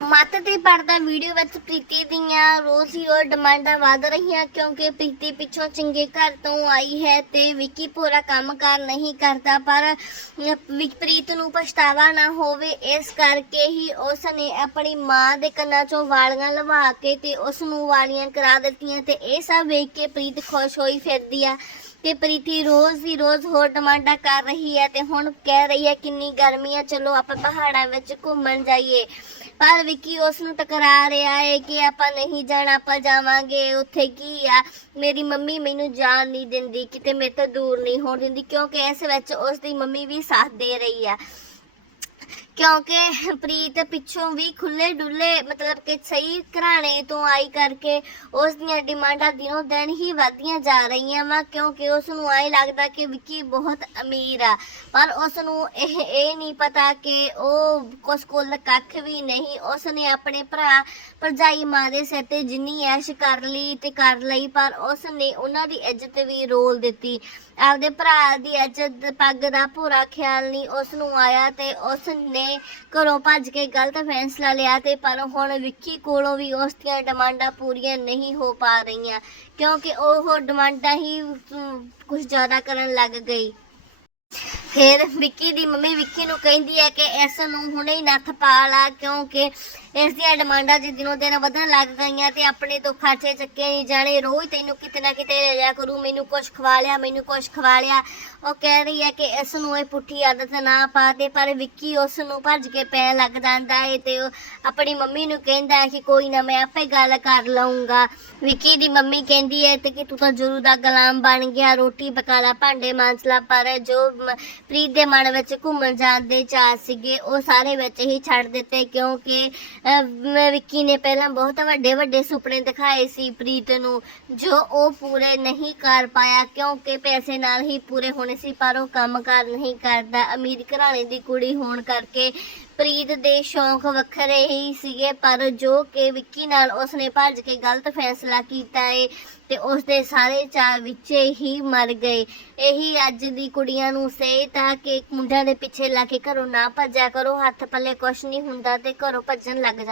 ਮੱਤ ਤੇ ਪੜਦਾ ਵੀਡੀਓ ਵਿੱਚ ਪ੍ਰੀਤੀ ਦੀਆਂ ਰੋਜ਼ ਹੀ ਉਹ ਡਿਮਾਂਡਾਂ ਵਧ ਰਹੀਆਂ ਕਿਉਂਕਿ ਪ੍ਰੀਤੀ ਪਿੱਛੋਂ ਚੰਗੇ ਘਰ ਤੋਂ ਆਈ ਹੈ ਤੇ ਵਿੱਕੀ ਪੂਰਾ ਕੰਮਕਾਰ ਨਹੀਂ ਕਰਦਾ, ਪਰ ਪ੍ਰੀਤ ਨੂੰ ਪਛਤਾਵਾ ਨਾ ਹੋਵੇ, ਇਸ ਕਰਕੇ ਹੀ ਉਸ ਨੇ ਆਪਣੀ ਮਾਂ ਦੇ ਕੰਨਾਂ 'ਚੋਂ ਵਾਲੀਆਂ ਲਵਾ ਕੇ ਤੇ ਉਸ ਨੂੰ ਵਾਲੀਆਂ ਕਰਾ ਦਿੱਤੀਆਂ ਤੇ ਇਹ ਸਭ ਵੇਖ ਕੇ ਪ੍ਰੀਤ ਖੁਸ਼ ਹੋਈ ਫਿਰਦੀ ਆ। ਤੇ ਪ੍ਰੀਤੀ ਰੋਜ਼ ਹੀ ਰੋਜ਼ ਹੋਰ ਡਿਮਾਂਡਾਂ ਕਰ ਰਹੀ ਹੈ ਤੇ ਹੁਣ ਕਹਿ ਰਹੀ ਹੈ ਕਿੰਨੀ ਗਰਮੀ ਆ ਚਲੋ ਆਪਾਂ ਪਹਾੜਾਂ ਵਿੱਚ ਘੁੰਮਣ ਜਾਈਏ। ਪਰ ਵਿੱਕੀ ਉਸ ਨੂੰ ਟਕਰਾ ਰਿਹਾ ਹੈ ਕਿ ਆਪਾਂ ਨਹੀਂ ਜਾਣਾ, ਆਪਾਂ ਜਾਵਾਂਗੇ, ਉੱਥੇ ਕੀ ਆ? ਮੇਰੀ ਮੰਮੀ ਮੈਨੂੰ ਜਾਣ ਨਹੀਂ ਦਿੰਦੀ, ਕਿਤੇ ਮੇਰੇ ਤੋਂ ਦੂਰ ਨਹੀਂ ਹੋਣ ਦਿੰਦੀ, ਕਿਉਂਕਿ ਇਸ ਵਿੱਚ ਉਸ ਦੀ ਮੰਮੀ ਵੀ ਸਾਥ ਦੇ ਰਹੀ ਆ। ਕਿਉਂਕਿ ਪ੍ਰੀਤ ਪਿੱਛੋਂ ਵੀ ਖੁੱਲੇ ਡੁੱਲੇ ਮਤਲਬ ਕਿ ਸਹੀ ਘਰਾਣੇ ਤੋਂ ਆਈ ਕਰਕੇ ਉਸ ਦੀਆਂ ਡਿਮਾਂਡਾਂ ਦਿਨੋਂ ਦਿਨ ਹੀ ਵਧਦੀਆਂ ਜਾ ਰਹੀਆਂ ਵਾ, ਕਿਉਂਕਿ ਉਸ ਨੂੰ ਆਏ ਲੱਗਦਾ ਕਿ ਵਿੱਕੀ ਬਹੁਤ ਅਮੀਰ ਆ। ਪਰ ਉਸ ਨੂੰ ਇਹ ਇਹ ਨਹੀਂ ਪਤਾ ਕਿ ਉਹ ਕੁਛ ਕੋਲ ਕੱਖ ਵੀ ਨਹੀਂ। ਉਸ ਨੇ ਆਪਣੇ ਭਰਾ ਭਰਜਾਈ ਮਾਂ ਦੇ ਸਿਰ ਤੇ ਜਿੰਨੀ ਐਸ਼ ਕਰ ਲਈ ਤੇ ਕਰ ਲਈ, ਪਰ ਉਸ ਨੇ ਉਹਨਾਂ ਦੀ ਇੱਜ਼ਤ ਵੀ ਰੋਲ ਦਿੱਤੀ। ਆਪਦੇ ਭਰਾ ਦੀ ਇੱਜ਼ਤ, ਪੱਗ ਦਾ ਪੂਰਾ ਖਿਆਲ ਨਹੀਂ ਉਸ ਨੂੰ ਆਇਆ ਤੇ ਉਸ ਨੇ ਘਰੋਂ ਭੱਜ ਕੇ ਗਲਤ ਫੈਸਲਾ ਲਿਆ ਤੇ ਪਰ ਹੁਣ ਵਿੱਕੀ ਕੋਲੋਂ ਵੀ ਉਸ ਦੀਆਂ ਡਿਮਾਂਡਾਂ ਪੂਰੀਆਂ ਨਹੀਂ ਹੋ ਪਾ ਰਹੀਆਂ, ਕਿਉਂਕਿ ਉਹ ਡਿਮਾਂਡਾਂ ਹੀ ਕੁਝ ਜ਼ਿਆਦਾ ਕਰਨ ਲੱਗ ਗਈ। ਫਿਰ ਵਿੱਕੀ ਦੀ ਮੰਮੀ ਵਿੱਕੀ ਨੂੰ ਕਹਿੰਦੀ ਹੈ ਕਿ ਇਸ ਨੂੰ ਹੁਣੇ ਹੀ ਨੱਥ ਪਾ ਲਾ ਕਿਉਂਕਿ ਇਸ ਦੀਆਂ ਡਿਮਾਂਡਾਂ ਜੇ ਦਿਨੋਂ ਦਿਨ ਵਧਣ ਲੱਗ ਗਈਆਂ ਤੇ ਆਪਣੇ ਤੋਂ ਖਰਚੇ ਚੱਕੇ ਨਹੀਂ ਜਾਣੇ। ਰੋਜ਼ ਤੈਨੂੰ ਕਿਤੇ ਨਾ ਕਿਤੇ ਲੈ ਜਾ ਕਰੂ, ਮੈਨੂੰ ਕੁਝ ਖਵਾ ਲਿਆ, ਮੈਨੂੰ ਕੁਝ ਖਵਾ ਲਿਆ। ਉਹ ਕਹਿ ਰਹੀ ਹੈ ਕਿ ਇਸ ਨੂੰ ਇਹ ਪੁੱਠੀ ਆਦਤ ਨਾ ਪਾ ਦੇ, ਪਰ ਵਿੱਕੀ ਉਸ ਨੂੰ ਭੱਜ ਕੇ ਪੈ ਲੱਗ ਜਾਂਦਾ ਹੈ ਤੇ ਉਹ ਆਪਣੀ ਮੰਮੀ ਨੂੰ ਕਹਿੰਦਾ ਹੈ ਕਿ ਕੋਈ ਨਾ, ਮੈਂ ਆਪੇ ਗੱਲ ਕਰ ਲਵਾਂਗਾ ਵਿੱਕੀ ਦੀ ਮੰਮੀ ਕਹਿੰਦੀ ਹੈ ਤੇ ਕਿ ਤੂੰ ਤਾਂ ਜੁਰੂ ਦਾ ਗੁਲਾਮ ਬਣ ਗਿਆ, ਰੋਟੀ ਪਕਾ ਲਾ ਭਾਂਡੇ ਮਾਂਜ ਲਾ ਪਰ ਜੋ ਪ੍ਰੀਤ ਦੇ ਮਨ ਵਿੱਚ ਘੁੰਮਣ ਜਾਣ ਦੇ ਚਾਅ ਸੀਗੇ, ਉਹ ਸਾਰੇ ਵਿੱਚ ਹੀ ਛੱਡ ਦਿੱਤੇ ਕਿਉਂਕਿ ਵਿੱਕੀ ਨੇ ਪਹਿਲਾਂ ਬਹੁਤ ਵੱਡੇ ਵੱਡੇ ਸੁਪਨੇ ਦਿਖਾਏ ਸੀ ਪ੍ਰੀਤ ਨੂੰ, ਜੋ ਉਹ ਪੂਰੇ ਨਹੀਂ ਕਰ ਪਾਇਆ ਕਿਉਂਕਿ ਪੈਸੇ ਨਾਲ ਹੀ ਪੂਰੇ ਹੋਣੇ ਸੀ, ਪਰ ਉਹ ਕੰਮ ਕੰਮਕਾਰ ਨਹੀਂ ਕਰਦਾ। ਅਮੀਰ ਘਰਾਣੇ ਦੀ ਕੁੜੀ ਹੋਣ ਕਰਕੇ ਪ੍ਰੀਤ ਦੇ ਸ਼ੌਂਕ ਵੱਖਰੇ ਹੀ ਸੀਗੇ, ਪਰ ਜੋ ਕਿ ਵਿੱਕੀ ਨਾਲ ਉਸਨੇ ਭੱਜ ਕੇ ਗਲਤ ਫੈਸਲਾ ਕੀਤਾ ਏ ਤੇ ਉਸਦੇ ਸਾਰੇ ਚਾਅ ਵਿੱਚ ਹੀ ਮਰ ਗਏ। ਇਹੀ ਅੱਜ ਦੀ ਕੁੜੀਆਂ ਨੂੰ ਸੇਧ ਆ ਕਿ ਮੁੰਡਿਆਂ ਦੇ ਪਿੱਛੇ ਲਾ ਕੇ ਘਰੋਂ ਨਾ ਭੱਜਿਆ ਕਰੋ, ਹੱਥ ਪੱਲੇ ਕੁਛ ਨਹੀਂ ਹੁੰਦਾ ਤੇ ਘਰੋਂ ਭੱਜਣ ਲੱਗ ਜਾ